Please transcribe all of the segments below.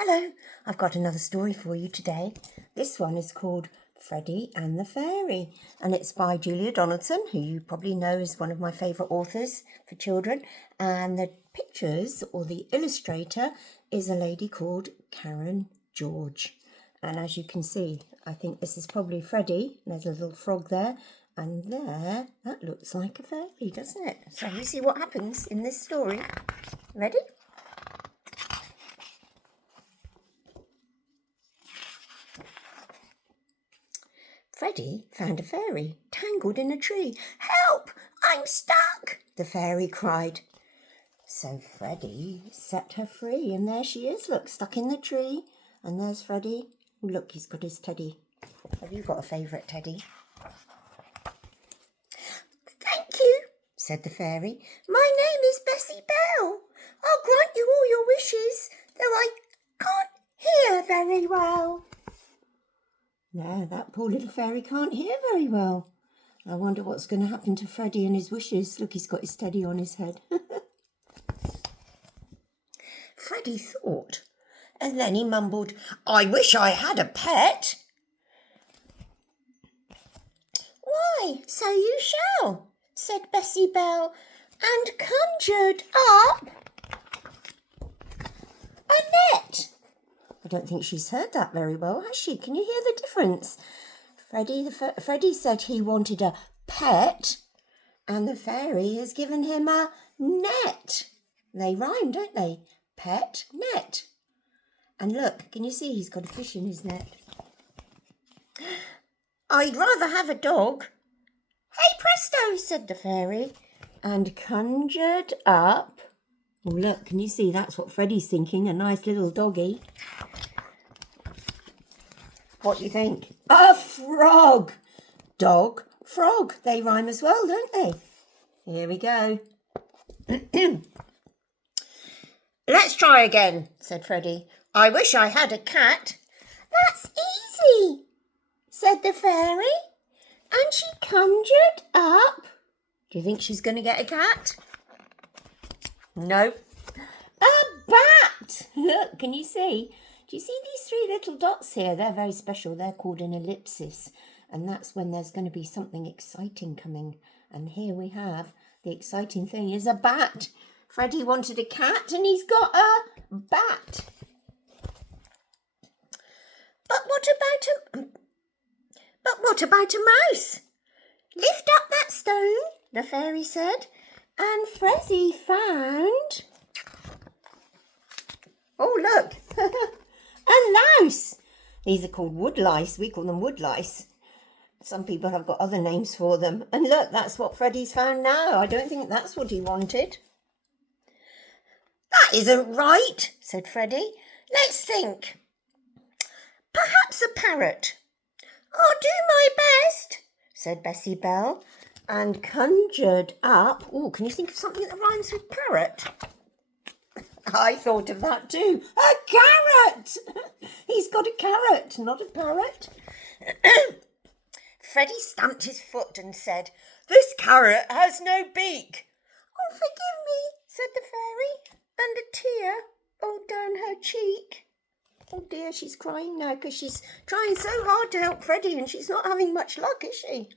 Hello, I've got another story for you today. This one is called Freddie and the Fairy, and it's by Julia Donaldson, who you probably know is one of my favourite authors for children. And the pictures, or the illustrator, is a lady called Karen George. And as you can see, I think this is probably Freddie. There's a little frog there, and there, that looks like a fairy, doesn't it? So you see what happens in this story. Ready? Freddie found a fairy tangled in a tree. "Help! I'm stuck!" the fairy cried. So Freddie set her free, and there she is, look, stuck in the tree. And there's Freddie. Look, he's got his teddy. Have you got a favourite teddy? "Thank you," said the fairy. "My name is Bessie Bell. I'll grant you all your wishes, though I can't hear very well." No, that poor little fairy can't hear very well. I wonder what's going to happen to Freddie and his wishes. Look, he's got his teddy on his head. Freddie thought, and then he mumbled, "I wish I had a pet." "Why, so you shall," said Bessie Bell, and conjured up a net. I don't think she's heard that very well, has she? Can you hear the difference? Freddie said he wanted a pet, and the fairy has given him a net. They rhyme, don't they? Pet, net. And look, can you see he's got a fish in his net? "I'd rather have a dog." "Hey presto," said the fairy, and conjured up. Oh, look, can you see that's what Freddie's thinking, a nice little doggy. What do you think? A frog. Dog, frog. They rhyme as well, don't they? Here we go. "Let's try again," said Freddie. "I wish I had a cat." "That's easy," said the fairy, and she conjured up. Do you think she's going to get a cat? No. A bat. Look, can you see? Do you see these three little dots here? They're very special. They're called an ellipsis. And that's when there's going to be something exciting coming. And here we have the exciting thing is a bat. Freddie wanted a cat and he's got a bat. But what about a mouse? "Lift up that stone," the fairy said. And Freddie found... Oh, look. A louse. These are called wood lice. We call them wood lice. Some people have got other names for them. And look, that's what Freddie's found now. I don't think that's what he wanted. "That isn't right," said Freddie. "Let's think. Perhaps a parrot." "I'll do my best," said Bessie Bell, and conjured up... Oh, can you think of something that rhymes with parrot? I thought of that too. A carrot! He's got a carrot, not a parrot. Freddie stamped his foot and said, "This carrot has no beak." "Oh, forgive me," said the fairy, and a tear rolled down her cheek. Oh dear, she's crying now because she's trying so hard to help Freddie and she's not having much luck, is she?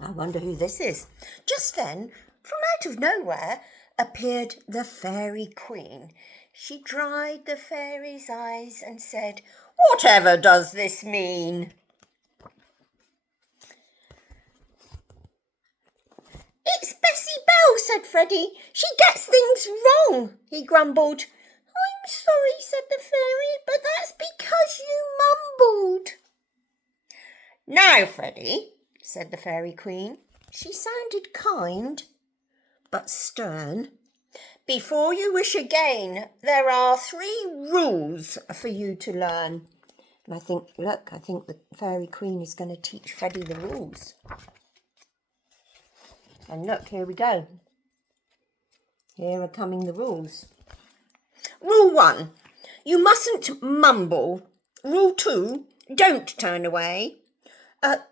I wonder who this is. Just then, from out of nowhere, appeared the Fairy Queen. She dried the fairy's eyes and said, "Whatever does this mean?" "It's Bessie Bell," said Freddie. "She gets things wrong," he grumbled. "I'm sorry," said the fairy, "but that's because you mumbled." "Now, Freddie," said the Fairy Queen. She sounded kind, but stern. "Before you wish again, there are 3 rules for you to learn." And I think the Fairy Queen is going to teach Freddie the rules. And look, here we go. Here are coming the rules. Rule 1, you mustn't mumble. Rule 2, don't turn away.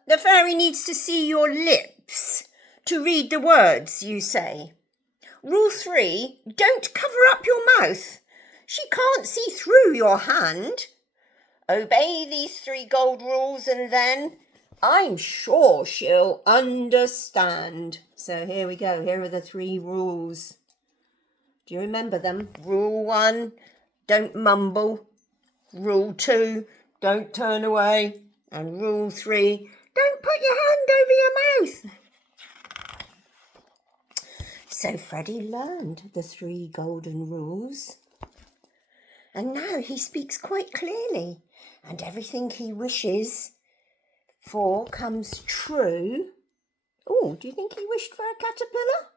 The fairy needs to see your lips to read the words you say. Rule 3, don't cover up your mouth. She can't see through your hand. Obey these 3 gold rules and then I'm sure she'll understand. So here we go. Here are the 3 rules. Do you remember them? Rule 1, don't mumble. Rule 2, don't turn away. And rule 3, don't put your hand over your mouth. So Freddie learned the 3 golden rules. And now he speaks quite clearly. And everything he wishes for comes true. Oh, do you think he wished for a caterpillar?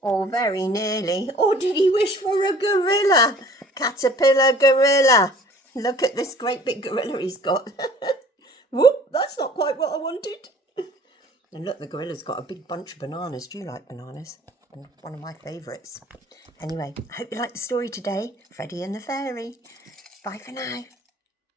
Or very nearly. Or did he wish for a gorilla? Caterpillar gorilla. Look at this great big gorilla he's got. Whoop, that's not quite what I wanted. And look, the gorilla's got a big bunch of bananas. Do you like bananas? One of my favourites. Anyway, I hope you liked the story today. Freddie and the Fairy. Bye for now.